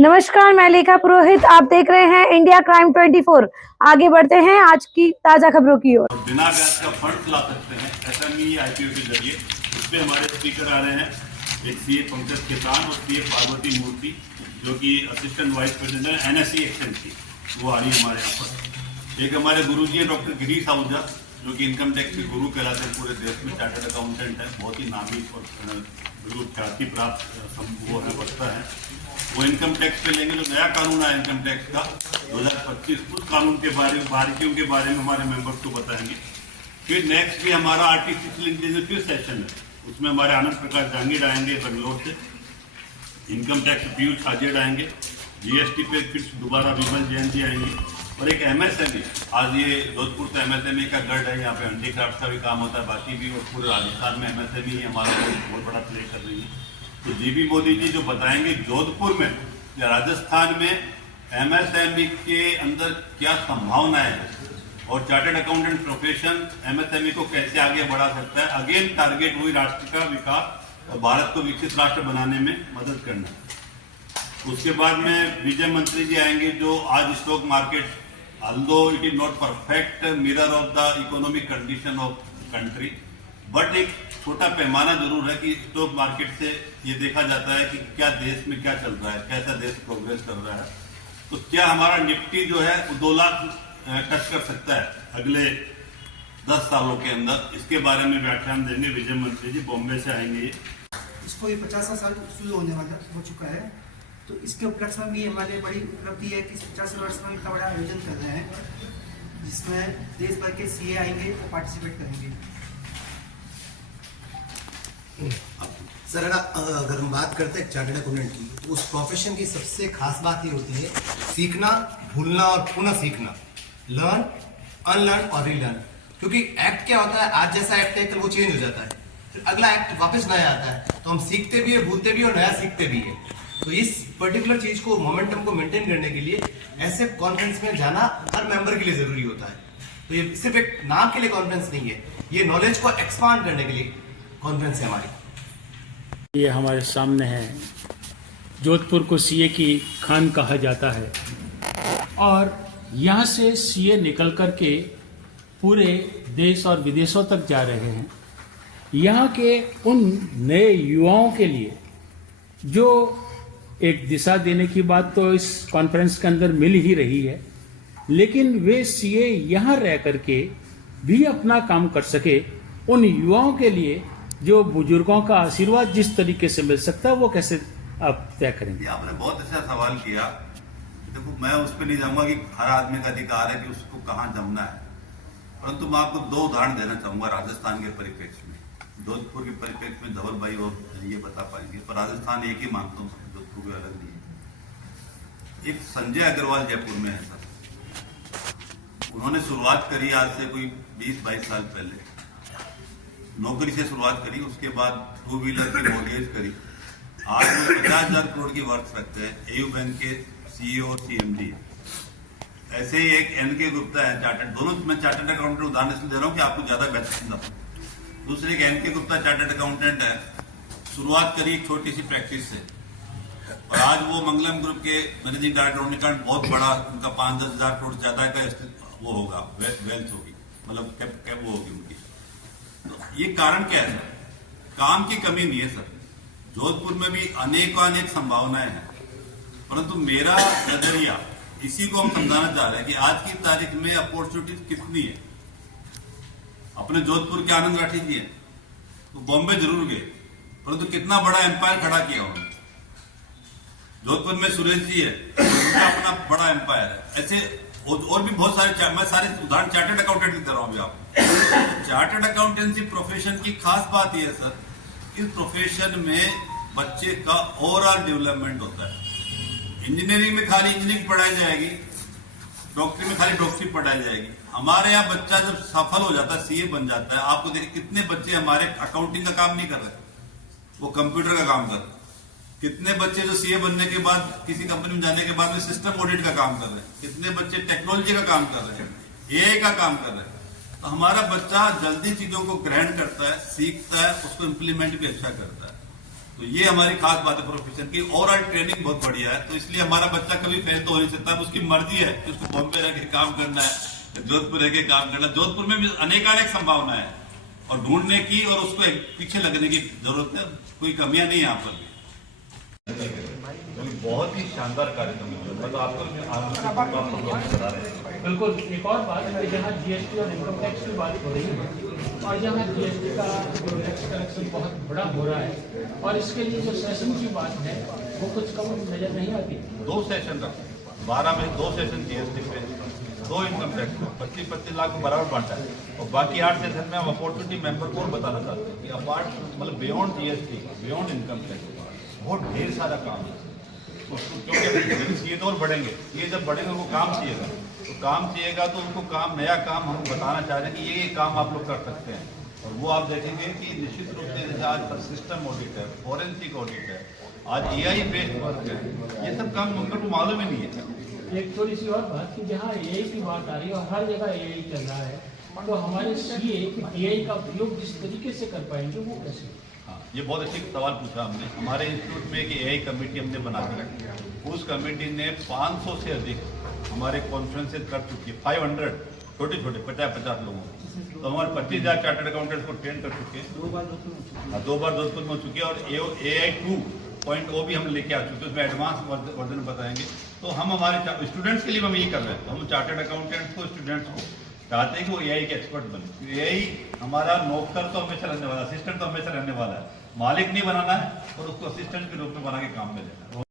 नमस्कार, मैं लेखा पुरोहित। आप देख रहे हैं इंडिया क्राइम 24। आगे बढ़ते हैं आज की ताजा खबरों की ओर। बिना ब्याज का फंड ला सकते हैं SME IPO के जरिए। इसमें हमारे स्पीकर आ रहे हैं, एक CA पंकज खेतान और CA पार्वती मूर्ति, जो कि assistant vice president NSE action की, वो आ रही है हमारे यहाँ पर। एक हमारे गुरुजी हैं डॉक्टर गिरीश आहूजा, जो कि इनकम टैक्स के गुरु कहलाते हैं पूरे देश में, चार्टर्ड अकाउंटेंट है, बहुत ही नामी और बिल्कुल ख्याति प्राप्त वो है वक्ता है। वो इनकम टैक्स पे लेंगे। जो नया कानून आया इनकम टैक्स का 2025, उस कानून के बारीकियों के बारे में हमारे मेंबर्स को बताएंगे। फिर नेक्स्ट भी हमारा आर्टिफिशियल इंटेलिजेंस फिर सेशन है, उसमें हमारे आनंद प्रकाश जहांगीर आएंगे बेंगलोर से। इनकम टैक्स पीयूष हाजिर आएंगे। GST पे फिर दोबारा विमल जैन जी आएंगे। और एक MSME, आज ये जोधपुर से MSME का गढ़ है, यहाँ पे हैंडीक्राफ्ट का भी काम होता है, बाकी भी, और पूरे राजस्थान में MSME ही हमारा बहुत बड़ा प्ले कर रही है। तो जीबी मोदी जी जो बताएंगे जोधपुर में या राजस्थान में MSME के अंदर क्या संभावनाएं हैं और चार्टर्ड अकाउंटेंट प्रोफेशन MSME को कैसे आगे बढ़ा सकता है। अगेन टारगेट वही राष्ट्र का विकास और भारत को विकसित राष्ट्र बनाने में मदद करना। उसके बाद में विजय मंत्री जी आएंगे, जो आज stock market, although it is not perfect mirror of the economic condition of country, but एक छोटा पैमाना जरूर है कि स्टॉक मार्केट से ये देखा जाता है कि क्या देश में क्या चल रहा है, कैसा देश प्रोग्रेस कर रहा है। तो क्या हमारा निफ्टी जो है 2 लाख टच कर सकता है अगले 10 सालों के अंदर। इसके बारे में व्याख्यान देंगे विजय मंत्री जी, बॉम्बे से आएंगे। इसको ये 50 साल शुरू होने वाला हो चुका है, तो इसके उपलक्ष्य में भी हमारे बड़ी उपलब्धि है कि 50 वर्ष में इतना बड़ा आयोजन कर रहे हैं, जिसमें देश भर के CA आएंगे और पार्टिसिपेट करेंगे। सर, अगर हम बात करते हैं चार्टर्ड अकाउंटेंट की, तो उस प्रोफेशन की सबसे खास बात ये होती है सीखना, भूलना और पुनः सीखना, लर्न, अनलर्न और रीलर्न। क्योंकि एक्ट क्या होता है, आज जैसा एक्ट है कल वो चेंज हो जाता है, फिर अगला एक्ट वापस नया आता है, तो हम सीखते भी है, भूलते भी और नया सीखते भी है। तो इस पर्टिकुलर चीज को, मोमेंटम को मेंटेन करने के लिए ऐसे कॉन्फ्रेंस में जाना हर मेंबर के लिए जरूरी होता है। तो ये सिर्फ एक नाम के लिए कॉन्फ्रेंस नहीं है, ये नॉलेज को एक्सपांड करने के लिए कॉन्फ्रेंस है हमारी। ये हमारे सामने है, जोधपुर को CA की खान कहा जाता है, और यहाँ से CA निकल कर के पूरे देश और विदेशों तक जा रहे हैं। यहाँ के उन नए युवाओं के लिए जो एक दिशा देने की बात तो इस कॉन्फ्रेंस के अंदर मिल ही रही है, लेकिन वे CA यहाँ रह करके भी अपना काम कर सके। उन युवाओं के लिए जो बुजुर्गों का आशीर्वाद जिस तरीके से मिल सकता है, वो कैसे आप तय करेंगे? आपने बहुत अच्छा सवाल किया। देखो, मैं उस पर नहीं जाऊंगा कि हर आदमी का अधिकार है कि उसको कहाँ जमना है, परंतु मैं आपको 2 उदाहरण देना चाहूंगा राजस्थान के परिप्रेक्ष्य में। जोधपुर के परिप्रेक्ष्य में धवल भाई और ये बता पाएंगे, पर राजस्थान एक ही मानता हूँ, जोधपुर भी अलग नहीं है। एक संजय अग्रवाल जयपुर में है सर, उन्होंने शुरुआत करी आज से कोई 20-22 साल पहले, नौकरी से शुरुआत करी, उसके बाद 2 व्हीलर की मॉर्गेज करी। आज वो 50,000 करोड़ की वर्थ रखते हैं, AU बैंक के CEO और CMD। ऐसे ही एक NK गुप्ता है चार्टर्ड, दोनों मैं चार्टर्ड अकाउंटेंट उदाहरण इसलिए दे रहा हूँ कि आपको ज्यादा बेहतर समझा। दूसरे एक NK गुप्ता चार्टर्ड अकाउंटेंट है, शुरुआत करी एक छोटी सी प्रैक्टिस से, और आज वो मंगलम ग्रुप के मैनेजिंग डायरेक्टर, बहुत बड़ा, उनका 5-10 हजार करोड़ ज्यादा का वो होगा, वेल्थ होगी, मतलब कैप वो होगी उनकी। तो ये कारण क्या है? काम की कमी नहीं है सर, जोधपुर में भी अनेक संभावनाएं हैं, परंतु मेरा नजरिया, इसी को हम समझाना चाह रहे हैं कि आज की तारीख में अपॉर्चुनिटीज कितनी है। अपने जोधपुर के आनंद राठी जी हैं, तो बॉम्बे जरूर गए, परंतु कितना बड़ा एम्पायर खड़ा किया उन्होंने। जोधपुर में सुरेश जी है, उनका अपना बड़ा एम्पायर है। ऐसे और भी बहुत सारे, मैं सारे उदाहरण चार्टर्ड अकाउंटेंट की दे रहा हूं अभी आपको। चार्टर्ड अकाउंटेंसी प्रोफेशन की खास बात यह है सर, इस प्रोफेशन में बच्चे का ओवरऑल डेवलपमेंट होता है। इंजीनियरिंग में खाली इंजीनियरिंग पढ़ाई जाएगी, डॉक्टरी में खाली डॉक्टरी पढ़ाई जाएगी। हमारे यहाँ बच्चा जब सफल हो जाता है, CA बन जाता है, आपको देखिए कितने बच्चे हमारे अकाउंटिंग का काम नहीं कर रहे, वो कंप्यूटर का काम कर रहे हैं। कितने बच्चे जो CA बनने के बाद, किसी कंपनी में जाने के बाद में सिस्टम ऑडिट का काम कर रहे हैं, कितने बच्चे टेक्नोलॉजी का काम कर रहे हैं, AI का काम कर रहे हैं। तो हमारा बच्चा जल्दी चीजों को ग्रहण करता है, सीखता है, उसको इम्प्लीमेंट भी अच्छा करता है। तो ये हमारी खास बात है प्रोफेशन की। ओवरऑल ट्रेनिंग बहुत बढ़िया है, तो इसलिए हमारा बच्चा कभी फेल तो हो नहीं सकता। उसकी मर्जी है कि उसको बॉम्बे रह के काम करना है, जोधपुर रह के काम करना है। जोधपुर में भी अनेकानेक संभावना है और ढूंढने की और उसको पीछे लगने की जरूरत है। कोई कमियां नहीं है यहाँ पर। बहुत ही शानदार कार्यक्रम है, मतलब आपको बता रहे हैं। बिल्कुल। एक और बात है, जहाँ जीएसटी और इनकम टैक्स की बात हो रही है और जहाँ जीएसटी का जो टैक्स कलेक्शन बहुत बड़ा हो रहा है और इसके लिए जो सेशन की बात है वो कुछ कम नजर नहीं आती। 2 सेशन रखते हैं, 12 में 2 सेशन जीएसटी पे, 2 इनकम टैक्स पे, 25-25 लाख को बराबर बांटा है। और बाकी 8 सेशन में हम अपॉर्चुनिटी मेंबर को बताना चाहते हैं कि अपार्ट मतलब beyond GST, beyond income tax बहुत ढेर सारा काम है उसको, क्योंकि ये तो और बढ़ेंगे। ये जब बढ़ेंगे उनको काम चाहिएगा, तो काम चाहिएगा तो उनको काम, नया काम हम बताना चाह रहे हैं कि ये काम आप लोग कर सकते हैं। और वो आप देखेंगे कि निश्चित रूप से जैसे आज सिस्टम ऑडिट है, फॉरेंसिक ऑडिट है, आज एआई बेस्ड वर्क है, ये सब काम उनको मालूम ही नहीं है। एक थोड़ी सी और बात कि जहाँ एआई की बात आ रही है और हर जगह एआई चल रहा है, तो हमारे सीए एआई का उपयोग जिस तरीके से कर पाएंगे वो कैसे? हाँ, ये बहुत अच्छी सवाल पूछा हमने। हमारे इंस्टीट्यूट में एक एआई कमेटी हमने बना दी, उस कमेटी ने 500 से अधिक हमारे कॉन्फ्रेंसेज कर चुकी है। 500 छोटे छोटे 50-50 लोगों को, तो हमारे 25,000 चार्टर्ड अकाउंटेंट्स को ट्रेन कर चुके हैं। 2 बार जोधपुर में हो चुके हैं और AI 2.0 भी हम लेके आ चुके हैं, उसमें एडवांस वर्जन बताएंगे। तो हम हमारे स्टूडेंट्स के लिए हम यही कर रहे हैं, हम चार्टर्ड अकाउंटेंट्स को, स्टूडेंट्स को चाहते हैं कि वो एआई के एक्सपर्ट बने। एआई हमारा नौकर तो हमेशा रहने वाला, असिस्टेंट तो हमेशा रहने वाला है, मालिक नहीं बनाना है और उसको असिस्टेंट के रूप में बना के काम में लेना है।